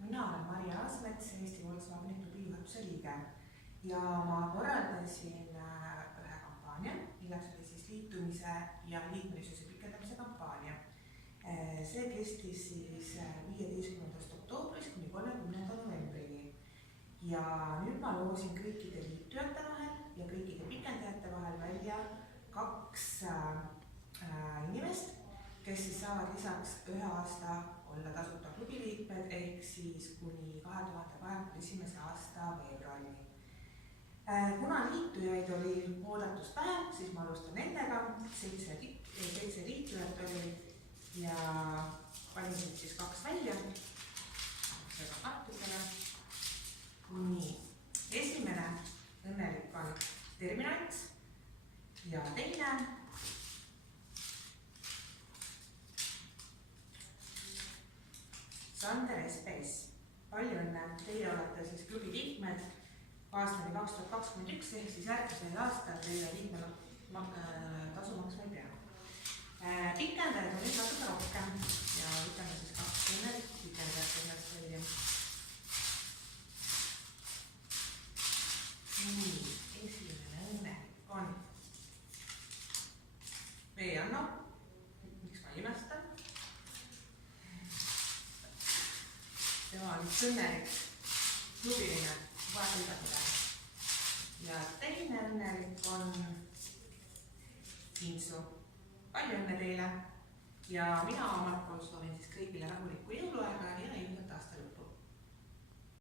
mina olen Maria Aasmets, Eesti Volkswageni klubi juhatuse liige ja ma korraldasin ühe kampaania, milleks oli siis liitumise ja liikmelisuse pikendamise kampaania. See kestis siis 15. oktoobrist kuni 30. novembrini. Ja nüüd ma loosin kõikide liitujate vahel ja kõikide pikendajate vahel välja 2 inimest, kes siis saavad lisaks 1 aasta olla tasuta klubiliikmed ehk siis kuni 2021. aasta veebruarini. Kuna liitujaid oli oodatust vähem, siis ma alustan nendega. 7 liitujat oli ja valisin siis 2 välja. Seda kartudele. Nii, esimene õnnelik on Terminant ja teine Sander SPS. Palju õnne, teie olete siis klubi liikmed aastani 2021 ehk siis järgmisel aastal teile liikme tasu maksma ei pea. Pikendajad on nüüd natuke rohkem ja võtame siis 20 pikendajat ennast välja. Nii, esimene õnnelik on Veeanno, miks ma imestan? Tema on üks õnnelik klubiline vaheldada. Ja teine õnnelik on Insu. Palju õnne teile ja mina omalt poolt soovin siis kõigile rahulikku jõuluaega ja ilusat aastalõppu.